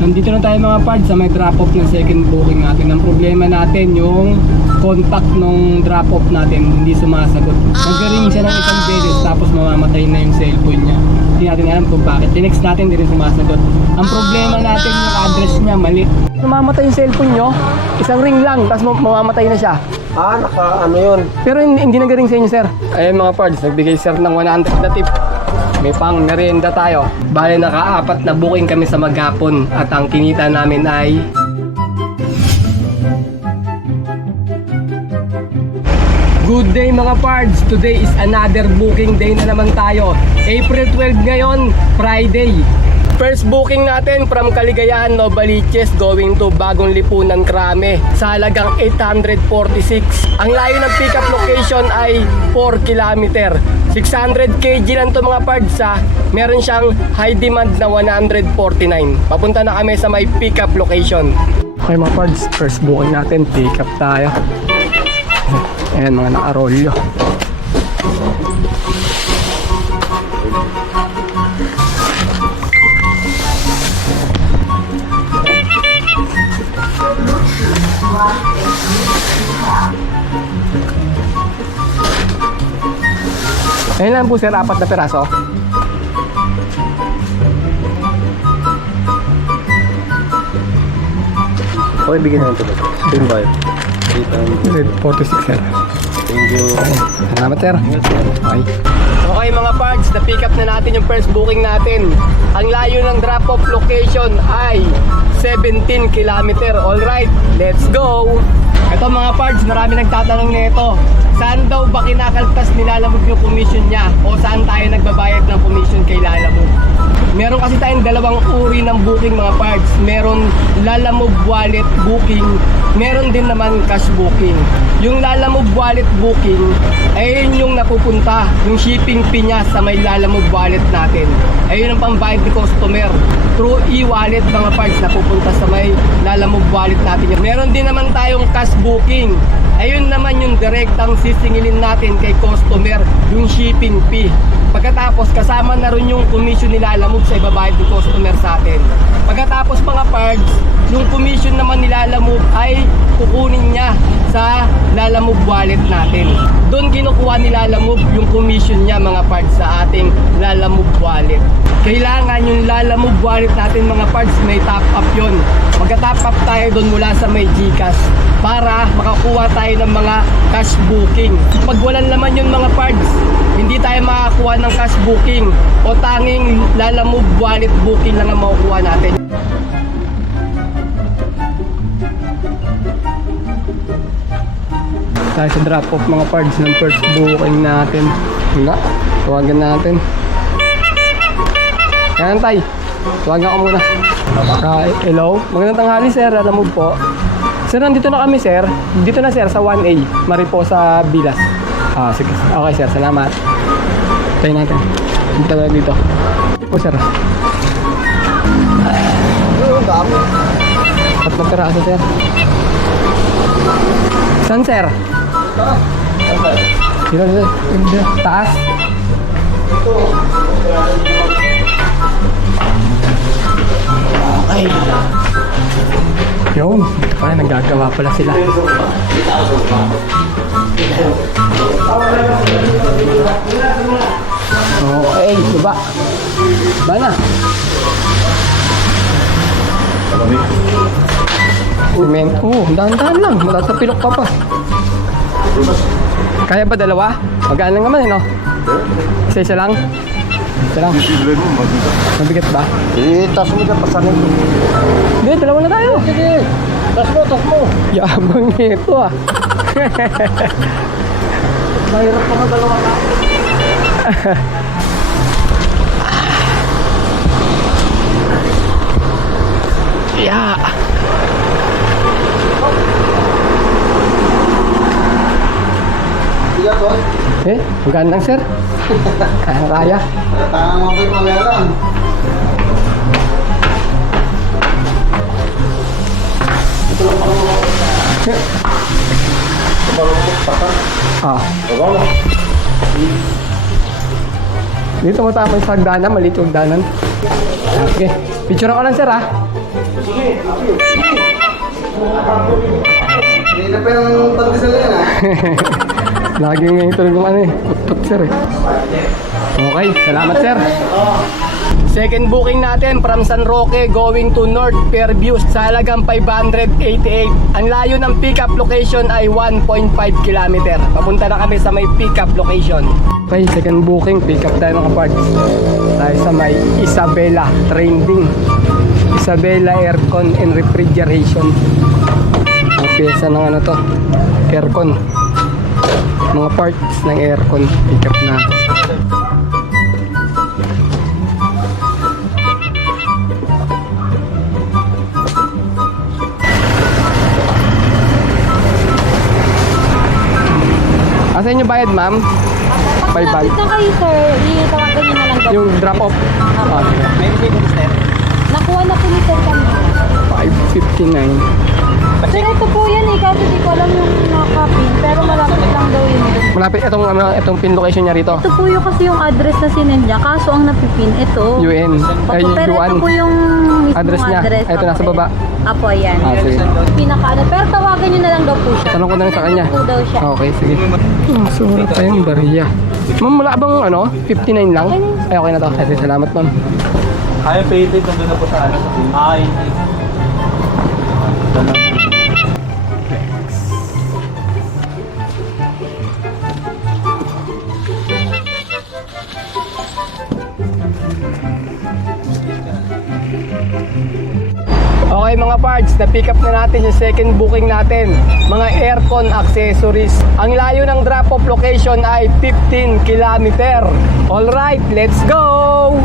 Nandito na tayo mga parts sa may drop-off ng second booking natin. Ang problema natin yung contact nung drop-off natin hindi sumasagot. Nag-ring siya ng isang beses tapos mamamatay na yung cellphone niya. Hindi natin alam kung bakit. Tinext natin, hindi rin sumasagot. Ang problema natin yung address niya mali. Mamamatay yung cellphone nyo, isang ring lang, tapos mamamatay na siya. Ano yun? Pero hindi nag-ring sa inyo, sir. Ayun mga parts, nagbigay sir ng 100 na tip. May pang merienda tayo. Bale naka-4 na booking kami sa maghapon at ang kinita namin ay good day mga pards. Today is another booking day na naman tayo. April 12 ngayon, Friday. First booking natin from Caligayahan, Novaliches going to Bagong Lipunan, Krame sa halagang 846. Ang layo ng pickup location ay 4 km. 600 kg lang to mga pards ha. Meron siyang high demand na 149. Papunta na kami sa may pickup location. Okay mga pards, first booking natin, pickup tayo. Ayan mga nakarolyo. Ayun lang po sir, 4 na piraso. Okay, bigyan naman ito. Same ba yun? 46 sir. Thank you. Salamat sir. Okay. Okay mga parts, na-pick up na natin yung first booking natin. Ang layo ng drop-off location ay 17 km. Alright, let's go! Ito mga parts, marami nagtatanong nito. Saan daw ba kinakaltas ni Lalamove yung commission niya? O saan tayo nagbabayad ng commission kay Lalamove? Meron kasi tayong dalawang uri ng booking mga parts. Meron Lalamove wallet booking, meron din naman cash booking. Yung Lalamove wallet booking, ayun yung napupunta, yung shipping fee niya sa may Lalamove wallet natin. Ayun ang pambayad ni customer. Through e-wallet mga parts, napupunta sa may Lalamove wallet natin. Meron din naman tayong cash booking. Ayun naman yung direktang sisingilin natin kay customer, yung shipping fee. Pagkatapos kasama na rin yung commission ni Lalamove sa ibabayad ng customer sa atin. Pagkatapos mga parts, yung commission naman ni Lalamove ay kukunin niya sa Lalamove wallet natin. Doon kinukuha ni Lalamove yung commission niya mga parts sa ating Lalamove wallet. Kailangan yung Lalamove wallet natin mga parts may top up yun. Magka-top up tayo doon mula sa may GCash para makakuha tayo ng mga cash booking. Pag walang laman yun mga parts, hindi tayo makakuha ng cash booking o tanging Lalamove wallet booking lang ang makukuha natin. Tayo sa drop off mga parts ng first booking natin. Wala, tawagan natin. Kaya tay, tawagan ko muna. Hello, magandang tanghali sir, Lalamove po. Sir, nandito na kami sir. Dito na sir sa 1A, Mariposa Villas. Sige. Okay sir, salamat. Tayo natin. Dito na dito. O sir. At magkarasa sir. Saan sir? Dito, dito. Taas. Okay. Yun, dito pala nagagawa pala sila. Okay, diba? Diba na? Dahan-dahan lang. Matatapilok pa pa. Kaya ba dalawa? Magaan lang naman eh, no? Isa-isa lang? Isa lang. Mabigat ba? Tas mo ka pasanin ko. Hindi, dalawa na tayo. Sige. Tas mo. Yabang nito ah. Mahirap pa nga dalawa ka. Yeah. Tiga to. Magaan lang sir. Kaya. Tangan mo kayo mga lang. Ito lang mo. Dito mo tapos sa hagdanan, maliit yung hagdanan. Okay, picture ko lang sir ah. Hindi na pa yung pagkasal yan ha. Laging may tulog ng ano eh. Put sir eh. Okay, salamat sir. Second booking natin from San Roque going to North Fairview sa halagang 588. Ang layo ng pickup location ay 1.5 km. Papunta na kami sa may pickup location. Okay, second booking, pickup tayo mga parts. Tayo sa may Isabela Trending. Isabela Aircon and Refrigeration. Ang pyesa ng ano to, aircon. Mga parts ng aircon, pickup na. Asa inyo bayad, ma'am? Pag Bye-bye. na kayo, sir, itawagan nyo na lang daw. Yung drop off? Ah, May receipt mo, mister? Nakuha na po ni sir kami. 559. Sir, ito po yan eh, kasi di ko alam yung nakapin. Pero malapit lang daw yun. Malapit itong pin location niya rito. Ito po yung kasi yung address na sinend niya. Kaso ang napipin, ito. UN. Ay, Opo, pero Yuan. ito po yung mismong Address niya. Ay, ito nasa Opo, baba. Apo, yan. Ah, sige. Pinaka ano. Pero tawagan nyo na lang daw po siya. Tanong ko na lang sa kanya. Nandun po daw siya. Okay, sige. Surat tayong bariya. Ma'am, wala bang ano? 59 lang? Ay, okay na to. Kasi salamat, ma'am. Kaya painted, nandun na po sa ano. Ay, Okay mga parts, na-pick up na natin yung second booking natin. Mga aircon accessories. Ang layo ng drop-off location ay 15 km. Alright, let's go!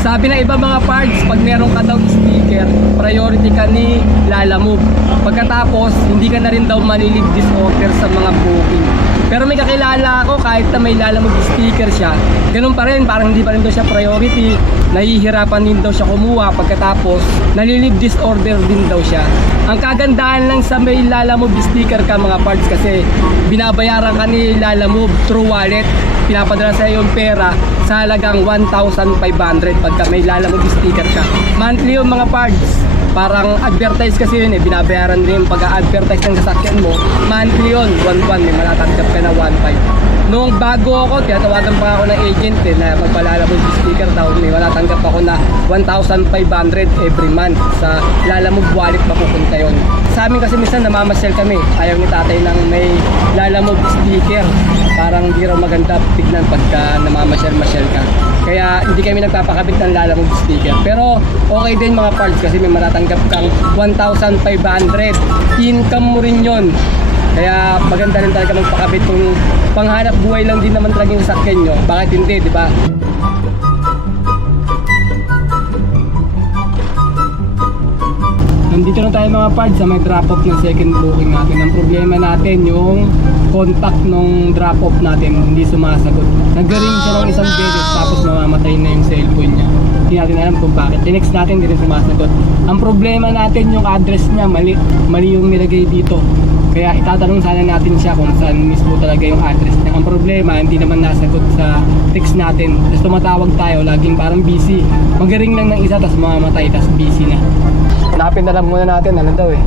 Sabi ng iba mga parts, pag meron ka daw sticker, priority ka ni Lalamove. Pagkatapos, hindi ka na rin daw manilib disorder sa mga booking. Pero may kakilala ako, kahit na may Lalamove sticker siya, ganun pa rin, parang hindi pa rin daw siya priority. Nahihirapan din daw siya kumuha, pagkatapos nalilib disorder din daw siya. Ang kagandahan lang sa may Lalamove sticker ka mga parts, kasi binabayaran ka ni Lalamove through wallet. Pinapadala sa yung pera sa halagang 1,500 pagka may Lalamove sticker ka. Monthly yung mga parts. Parang advertise kasi yun eh, binabayaran din yung pag-advertise ng sasakyan mo. Monthly yun, 1,100, may malatanggap ka na 1,500. Noong bago ako, tinatawagan pa ako ng agent eh, na magpa-Lalamove sticker daw, may malatanggap ako na 1,500 every month. Sa Lalamove wallet mapupunta yun. Sa amin kasi minsan namamasyal kami, ayaw ni tatay ng may Lalamove sticker. Parang di raw maganda tignan pagka namamasyal-masyal ka. Kaya hindi kami nagpapakabit ng Lalamove sticker. Pero okay din mga parts kasi may matatanggap kang 1,500. Income mo rin yun. Kaya maganda rin talaga magpakabit kung panghanap buhay lang din naman talaga yung sakyan nyo. Bakit hindi, di ba? Nandito na tayo mga parts sa may drop-off ng second booking natin. Ang problema natin yung contact nung drop-off natin hindi sumasagot. Nag-ring siya ng isang beses tapos mamamatay na yung cellphone niya. Hindi natin alam kung bakit. Tinext natin, hindi rin sumasagot. Ang problema natin yung address niya, mali yung nilagay dito. Kaya itatanong sana natin siya kung saan mismo talaga yung address niya. Ang problema, hindi naman nasagot sa text natin. Tapos tumatawag tayo, laging parang busy. Mag-ring lang ng isa, tapos mamamatay, tapos busy na. Hanapin na lang muna natin, ano daw eh,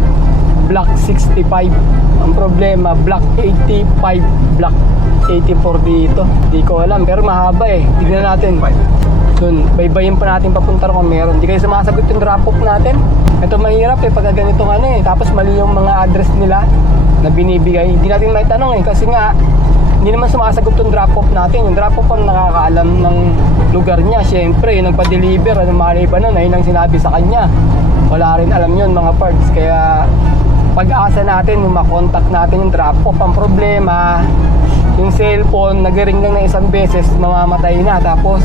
block 65. Ang problema, block 85, block 84 dito. Hindi ko alam, pero mahaba eh. Tignan natin. Doon, baybayin pa natin papunta kung meron. Hindi kayo sumasagot yung drop-off natin. Ito mahirap eh, pag ganitong ano eh. Tapos mali yung mga address nila na binibigay. Hindi natin may tanong eh, kasi nga hindi naman sumasagot yung drop-off natin. Yung drop-off ang nakakaalam ng lugar niya. Siyempre, yung nagpa-deliver, ano malay ba nun, ayun ang sinabi sa kanya. Wala rin alam yun mga parts. Kaya pag-asa natin yung makontakt natin yung drop-off. Ang problema, yung cellphone, nag-ring lang ng isang beses, mamamatay na. Tapos,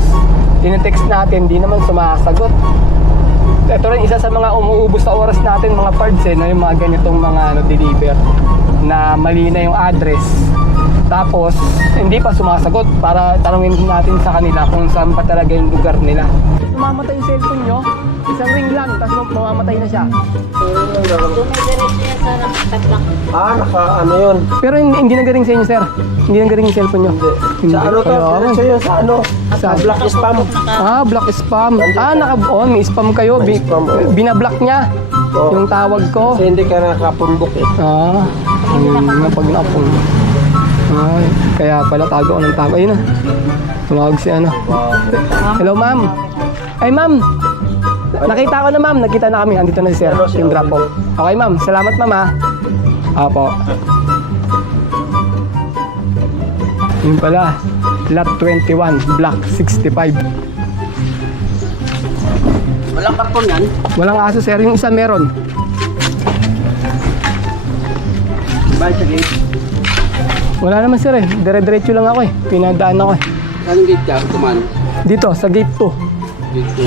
tinetext natin, di naman sumasagot. Ito rin isa sa mga umuubos sa oras natin mga parts eh, na yung mga ganitong mga deliver na mali na yung address. Tapos, hindi pa sumasagot para tanungin natin sa kanila kung saan pa talaga yung lugar nila. Mamamatay yung cellphone nyo, isang ring lang, tapos mamamatay na siya. Dumidiretso yan sa nakatablak. naka ano yun? Pero hindi nag-ring sa inyo, sir. Hindi nag-ring yung cellphone nyo. Sa ano to? Kaya, Diretso yun sa ano? Sa black spam. black spam. Naka-on, may spam kayo. May spam, oh. Binablock niya. Yung tawag ko. Kasi hindi ka nakapundok eh. Pag napong. Ay, kaya pala tago ako ng tawag. Ayun na. Tumawag si ano. Hello, ma'am. Ay, ma'am. Nakita ko na, ma'am. Nakita na kami. Andito na si sir. Yung drop off. Okay, ma'am. Salamat, ma'am, ha. Apo. Yun pala. Lot 21, Block 65. Walang karton yan? Walang aso, sir. Yung isa meron. Bayad sa gate. Wala naman, sir, eh. Dire-diretso lang ako, eh. Pinadaan ako, eh. Anong gate ka? Kuman? Dito, sa gate 2. Gate ko.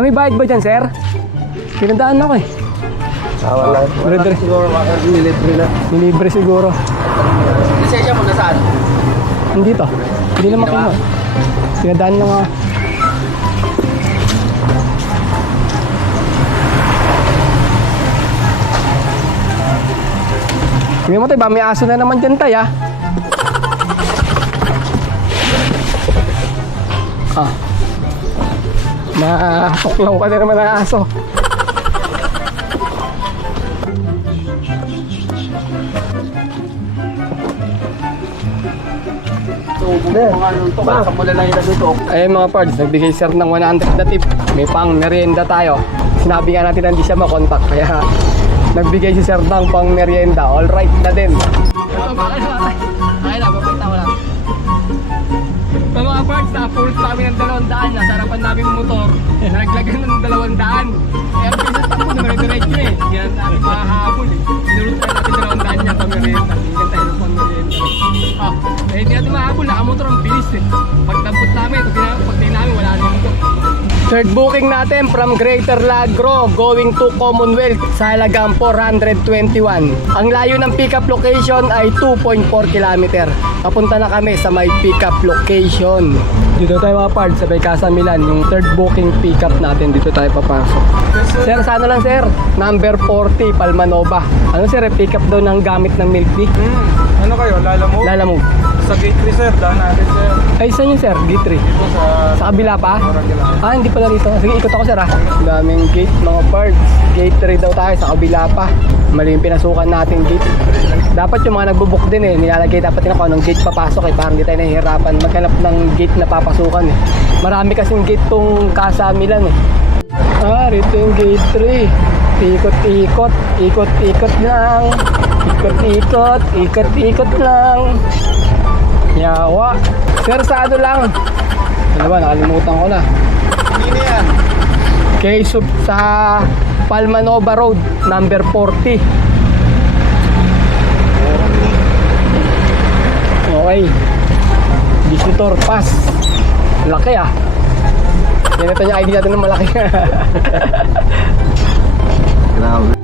May bayad ba dyan, sir? Pinadaan ako, eh. Wala. Dire-dire. Siguro nilibre na. Nilibre siguro. Lisensya mo na saan? Nandito. Hindi naman kinuha. Pinadaan lang ako. Tingnan mo tayo, ba may aso na naman dyan tayo, Matuklaw ka na naman ng aso. Ayun mga pards, nagbigay sir ng 100 na tip. May pang merienda tayo. Sinabi nga natin na hindi siya makontak, kaya nagbigay si sir ng pang merienda. Alright na din. Ay na, papakita ko lang. Mga parts, na-pulse kami ng 200. Nasa harapan namin yung motor. Nalaglagan ng 200. Pero pisos ako na dire-diretso eh. Hindi na natin makahabol eh. Sinulot tayo natin 200 niya pang merienda. Hindi tayo ng pang merienda. Hindi natin mahabol. Nakamotor ang bilis eh. Pagdampot namin, pag di namin, wala na yung motor. Third booking natin from Greater Lagro going to Commonwealth sa halagang 421. Ang layo ng pickup location ay 2.4 km. Papunta na kami sa may pickup location. Dito tayo mga parts sa may Casa Milan. Yung third booking pickup natin, dito tayo papasok. Sir, sa ano lang sir? Number 40, Palmanova. Ano sir, pick up daw ng gamit ng milk tea? Ano kayo? Lalamove? Lalamove. Sa gate 3 sir, daan natin sir. Ay, saan yun sir? Gate 3. Dito Sa kabila pa? Maragila. Hindi pala rito. Sige, ikot ako sir ha. Daming gate mga parts. Gate 3 daw tayo, sa kabila pa. Mali yung pinasukan natin gate. Dapat yung mga nagbubook din eh, nilalagay dapat yun ako anong gate papasok eh, para hindi tayo nahihirapan maghanap ng gate na papasukan eh. Marami kasing gate tong Casa Milan eh. Rito yung gate 3. Ikot-ikot, ikot-ikot lang. Ikot-ikot, ikot-ikot lang. Yawa. Sir, sa ano lang? Ano ba, nakalimutan ko na. Hindi yan. Sa Palmanova Road, number 40. Okay. Visitor pass. Laki ah. Yan ito yung ID natin ng malaki.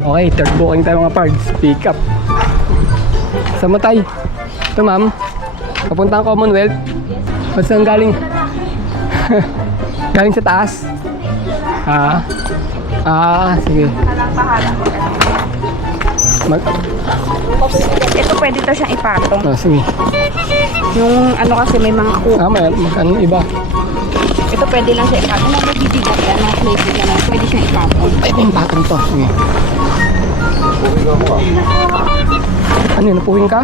Okay, third booking tayo mga parts. Pick up. Saan mo tayo? Ito ma'am. Papunta ang Commonwealth. Ba't saan galing? Galing sa taas? Sige. Ito pwede to siyang ipatong. Sige. Yung ano kasi may mga Magkano iba? Ito pwede lang siya ipatong. Ano bibigat yan? Mga flavor yan. Pwede siyang ipatong. Ay, yung patong to. Sige. Ano yun? Napuwing ka?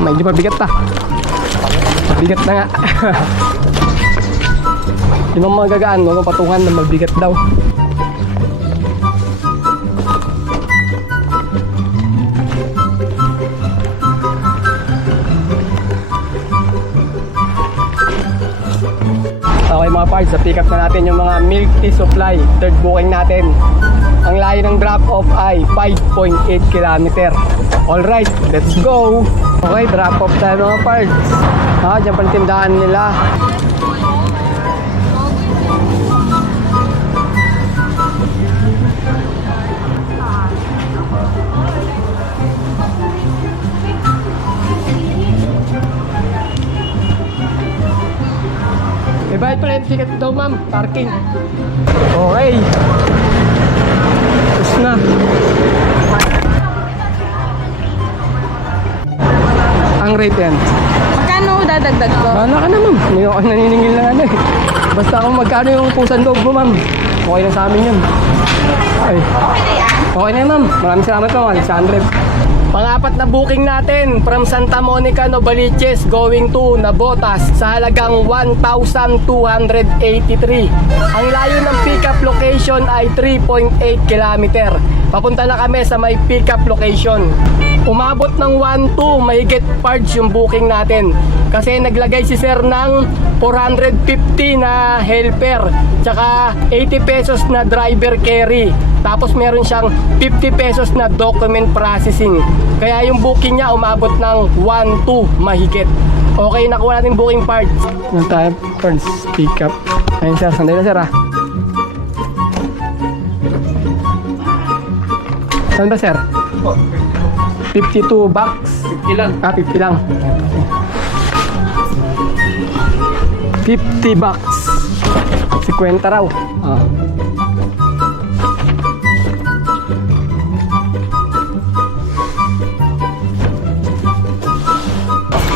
Medyo mabigat ta. Mabigat na nga. Yung mga magagaan, mga patungan na mabigat daw. Okay mga parts, pick up na natin yung mga milk tea supply. Third booking natin. Ang layo ng drop off ay 5.8 km. Alright, let's go! Okay, drop off tayo mga parts. Diyan pala tindahan nila. May bayad pala yung ticket daw ma'am, parking. Okay. Tapos na. Ang rate yan. Magkano? dadagdag ko? Bahala ka na, ma'am. Hindi ako naniningil ng ano eh. Basta kung magkano yung pusan loob mo, ma'am. Okay na sa amin yun. Ay. Okay na yun, ma'am. Maraming salamat, ma'am. Alexandre. Pangapat na booking natin from Santa Monica, Novaliches going to Navotas sa halagang 1,283. Ang layo ng pick-up location ay 3.8 km. Papunta na kami sa may pick-up location. Umabot ng 1,2 mahigit parts yung booking natin. Kasi naglagay si sir ng 450 na helper, tsaka 80 pesos na driver carry. Tapos meron siyang 50 pesos na document processing. Kaya yung booking niya umabot ng 1,2 mahigit. Okay, nakuha natin booking parts. Yung tayo parts pick up. Ayun sir, sandali na sir ah. Saan ba sir? 52 bucks. 50 lang. 50 lang. 50 bucks. 50 raw. Ah.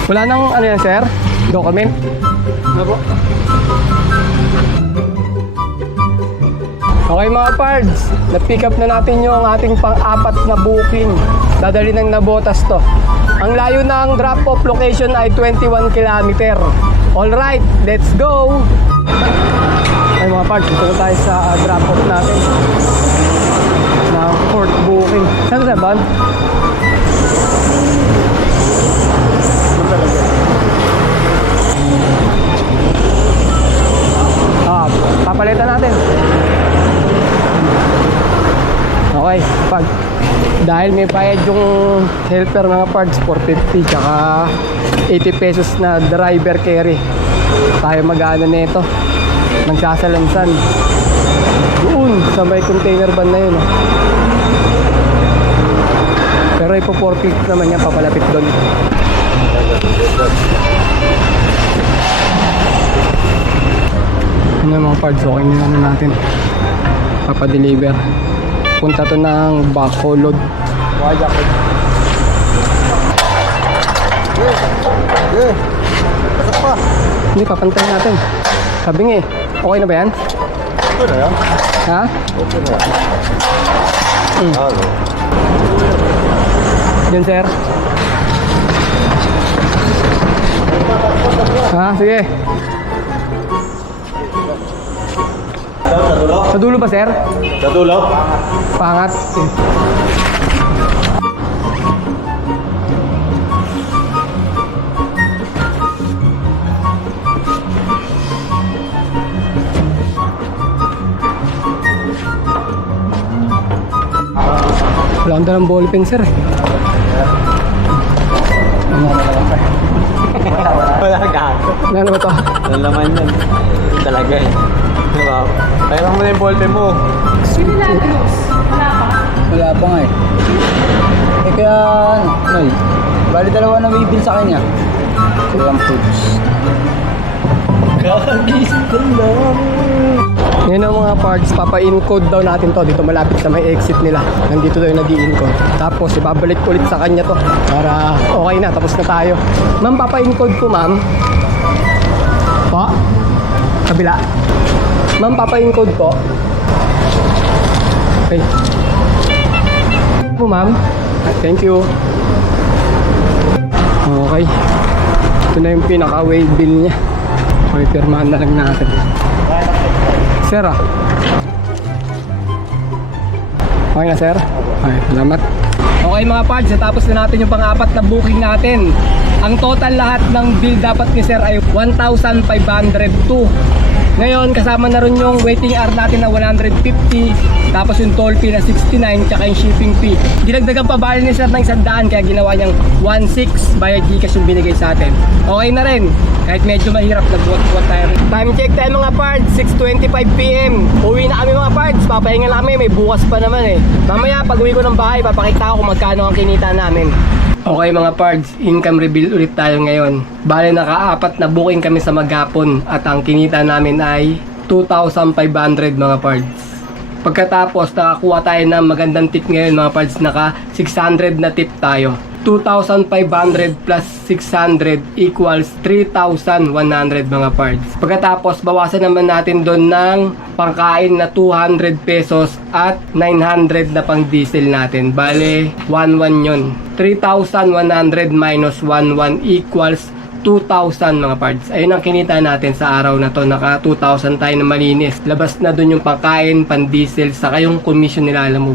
Wala nang ano yan, sir? Document? Ano po? Okay mga pards, na-pick up na natin yung ating pang-apat na booking. Dadali ng Navotas to. Ang layo ng drop-off location ay 21 km. Alright, let's go! Ay mga pards, dito na tayo sa drop-off natin. Na fourth booking. Saan sa ban? Papalitan natin. Okay, dahil may bayad yung helper mga parts 450 tsaka 80 pesos na driver carry, tayo mag-ano nito, magsasalansan doon sa may container van na yun. Pero ipo 450 naman yan, papalapit doon. Ano mga parts, okay na natin papadeliver. Punta to ng Bacolod. Hindi, papantayin natin. Sabi nga eh, okay na ba yan? Okay na yan. Ha? Okay na yan. Yun sir. Ha, sige. Sa dulo? Sa dulo ba sir? Sa dulo? Pangat. Wala akong dalang ballpen sir. Wala ka. Ano ba to? Ang laman yan. Talaga eh. Diba? Kaya mo na yung ballpen mo. Pinilalos. Wala pa. Wala pa nga eh. Eh kaya ano, Noy, bali dalawa na may bill sa kanya. Kulang foods. Kakagising ko lang. Ngayon ang mga parts, papa-encode daw natin to dito malapit sa may exit nila. Nandito daw yung nag-i-encode. Tapos ibabalik ulit sa kanya to para okay na, tapos na tayo. Ma'am, papa-encode po ma'am. Po? Kabila. Ma'am, papa-encode po. Okay. Po ma'am. Thank you. Okay. Ito na yung pinaka-way bill niya. Okay, pirmahan na lang natin. Sir ah. Okay na sir? Okay, salamat. Okay mga parts, natapos na natin yung pang-apat na booking natin. Ang total lahat ng bill dapat ni sir ay 1,502. Ngayon, kasama na rin yung waiting hour natin na 150, tapos yung toll fee na 69, tsaka yung shipping fee. Dinagdagan pa bali ni sir ng 100, kaya ginawa niyang 1,600 via Gcash yung binigay sa atin. Okay na rin, kahit medyo mahirap, nagbuhat-buhat tayo rin. Time check tayo mga parts, 6:25 PM. Uwi na kami mga parts, papahinga lang kami, may bukas pa naman eh. Mamaya, pag uwi ko ng bahay, papakita ko kung magkano ang kinita namin. Okay mga pards, income reveal ulit tayo ngayon. Bale naka-apat na booking kami sa maghapon at ang kinita namin ay 2,500 mga pards. Pagkatapos nakakuha tayo ng magandang tip ngayon mga pards, naka 600 na tip tayo. 2,500 plus 600 equals 3,100 mga parts. Pagkatapos, bawasan naman natin doon ng pangkain na 200 pesos at 900 na pang diesel natin. Bale, 1,1 yun. 3,100 minus 1,1 equals 2,000 mga parts. Ayun ang kinita natin sa araw na to. Naka 2,000 tayo na malinis. Labas na doon yung pangkain, pan diesel, saka yung commission nila, alam mo.